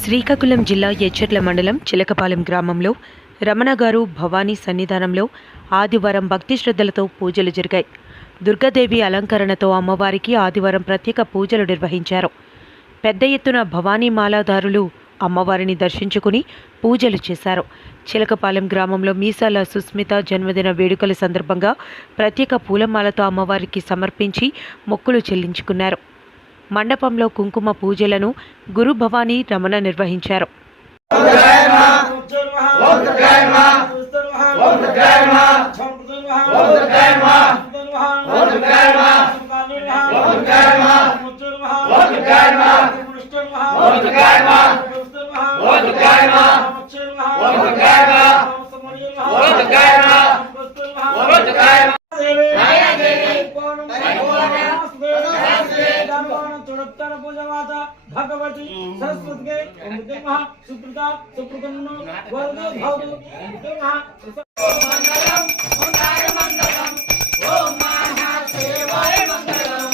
శ్రీకాకుళం జిల్లా ఎచ్చెర్ల మండలం చిలకపాలెం గ్రామంలో రమణ గారు భవానీ సన్నిధానంలో ఆదివారం భక్తి శ్రద్ధలతో పూజలు జరిగాయి. దుర్గాదేవి అలంకరణతో అమ్మవారికి ఆదివారం ప్రత్యేక పూజలు నిర్వహించారు. పెద్ద ఎత్తున భవానీ మాలాదారులు అమ్మవారిని దర్శించుకుని పూజలు చేశారు. చిలకపాలెం గ్రామంలో మీసాల సుస్మిత జన్మదిన వేడుకల సందర్భంగా ప్రత్యేక పూలమాలతో అమ్మవారికి సమర్పించి మొక్కులు చెల్లించుకున్నారు. మండపంలో కుంకుమ పూజలను గురు భవానీ రమణ నిర్వహించారు. भगवती सरस्वती के सुप्रता सुप्रतन्नो वर्गो भवतु मंगलम ओंकार मंगलम ओम महादेवाय मंगलम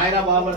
ఆయన బాబు